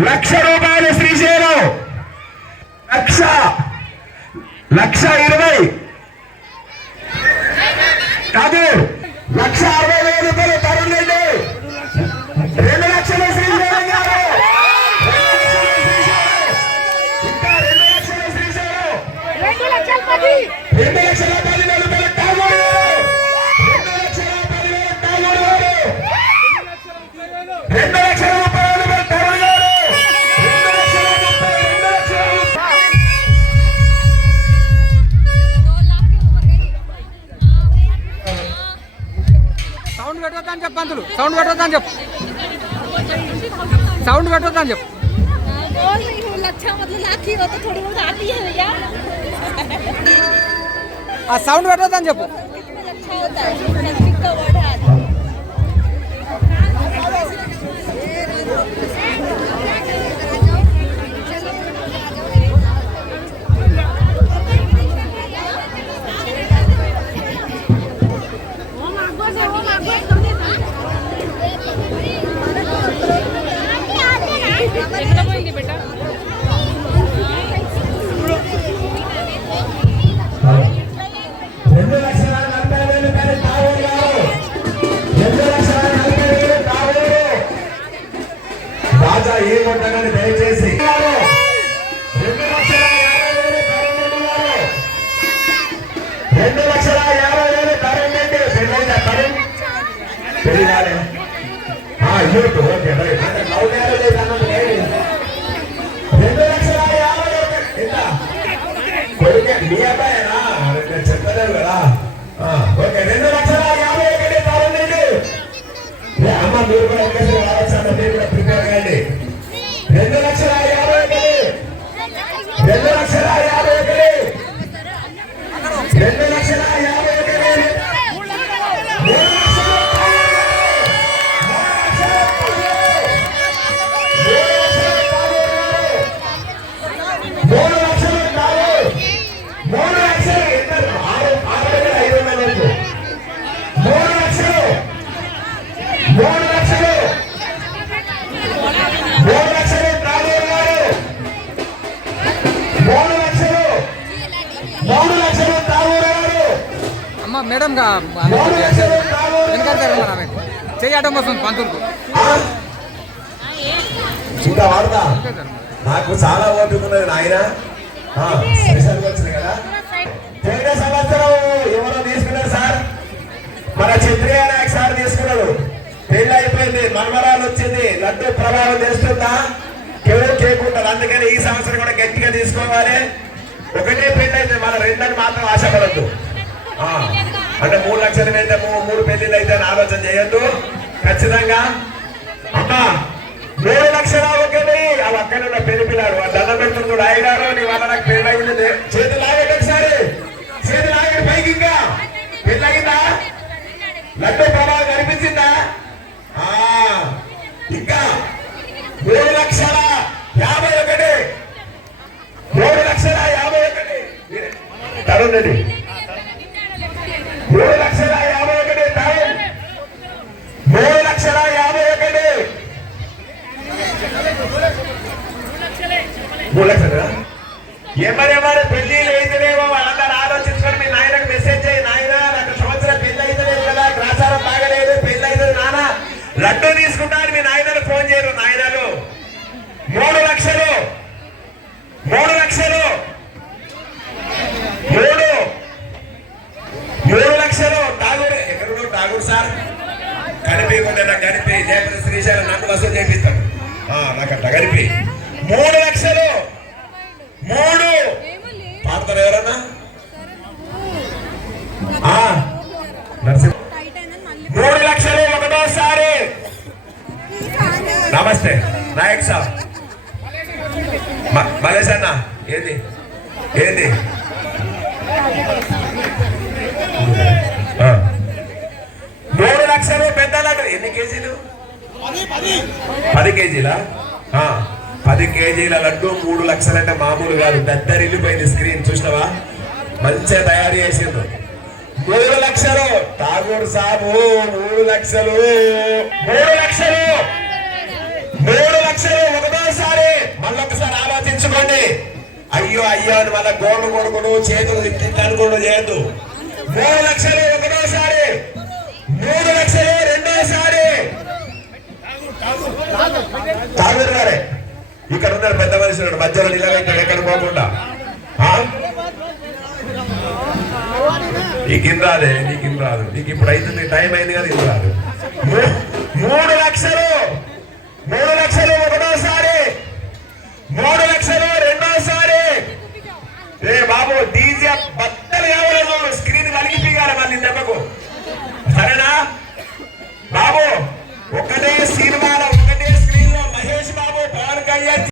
లక్ష రూపాయలు శ్రీశైలం. లక్ష. లక్ష పంతులు. సౌండ్ పెట్టొద్దని చెప్పు. సౌండ్ పెట్టొద్దని చెప్పు. ఆ సౌండ్ పెట్టొద్దని చెప్పు. పెళ్ళి కాలే ఆ, యూత్ ఓకే రైట్ అంటే లవ్ మ్యారేజ్ అన్నది లేదు. రెండు లక్షల యాభై వేలు ఎంత కొడుకే మీ అబ్బాయేనా నేను చెప్పలేదు కదా ఆ, ఓకే రెండు లక్షల యాభై ఒకటి తారండి అమ్మ మీరు కూడా మేడం గా మూడు లక్షలు వెనకాల గారు ఆమె. చెయ్యి వస్తుంది పంతులకు. నాకు చాలా ఓటుకున్నది నాయన. స్పెషల్ వచ్చింది కదా. పోయిన సంవత్సరం ఎవరో తీసుకున్నారు సార్? మన చంద్రయ్య నాయక్ సార్ తీసుకున్నాడు. పెళ్ళి అయిపోయింది మనమరాలు వచ్చింది లడ్డు ప్రభావం తెలుస్తుందా కేవలం కేక్ అందుకని ఈ సంవత్సరం కూడా గట్టిగా తీసుకోవాలి. ఒకటే పెళ్ళి అయితే మన రెండని మాత్రం ఆశపడద్దు. అంటే మూడు లక్షల అయితే మూడు పెళ్ళిళ్ళు అయితే అని ఆలోచన చేయొద్దు. ఖచ్చితంగా. అమ్మా మూడు లక్షల ఒకటి ఆ అక్కడ ఉన్న పెళ్ళి పిల్లాడు దండం పెడుతున్నాడు ఆయగారు నీ వల్ల నాకు పెళ్ళి అయింది. చేతులు లాగండి ఒకసారి. చేతి లాగండి పైకి ఇంకా. పెళ్ళి అయిందా? లడ్డు ప్రభావం కనిపించిందా? ఆ, ఇంకా. మూడు లక్షల యాభై ఒకటి. మూడు లక్షల యాభై ఒకటి. తరుణ్ మూడు లక్షల యాభై ఒకటి తరుణ్ మూడు లక్షల యాభై ఒకటి మూడు ఎవరెవరు పెళ్ళి లేదు వాళ్ళందరూ ఆలోచించుకొని మీ నాయనకు మెసేజ్ చేయి నాయన నాకు సంవత్సరం పెళ్ళి అయితలేదు కదా గ్రాసారం తాగలేదు పెళ్ళి అవుతుంది నాన్న లడ్డు తీసుకుంటాను మీ నాయనలు ఫోన్ చేయరు నాయనలు మూడు లక్షలు మూడు లక్షలు మూడు మూడు లక్షలు ఠాగూర్ ఎక్కడో ఠాగూర్ కనిపించకుండా నాకు కనిపి. లేకపోతే శ్రీశైలం నన్ను వసూలు చేపిస్తాడు. ఆ, నాకు అట్లా కనిపి. మూడు లక్షలు. మూడు. పాడతారు ఎవరన్నా? ఆ, మూడు లక్షలు ఒకటోసారి. నమస్తే. నాయక్ సాబ్. మ- మలేష్ అన్న. ఏంది? ఏంది? లక్షలు పెద్ద లడ్డు ఎన్ని కేజీలు? పది కేజీలా? పది కేజీల లడ్డు మూడు లక్షలు అంటే మామూలు కాదు. దద్దరిల్లిపోయింది స్క్రీన్ చూసినావా? మంచిగా తయారు చేసిండు మూడు లక్షలు. ఠాగూర్ సాబు మూడు లక్షలు. మూడు లక్షలు. మూడు లక్షలు. ఒకటోసారి మళ్ళొకసారి ఆలోచించుకోండి. అయ్యో అయ్యో అని మళ్ళీ గోడు కొడుకును చేతులు తిట్టి అనుకోడు చేయద్దు. మూడు లక్షలు ఒకటోసారి. మూడు లక్షలు రెండోసారి తాగురు గారే ఇక్కడ ఉన్నారు పెద్ద మనిషి ఉన్నాడు మధ్యలో నిలబెట్టాడు ఎక్కడ పోకుండా ఆ? నీకు రాదే నీకు ఇన్ రాదు నీకు ఇప్పుడు అవుతుంది టైం అయింది కదా ఇది రాదు మూడు లక్షలు మూడు లక్షలు ఒకటోసారి మూడు లక్షలు రెండోసారి ఏ బాబు డీజే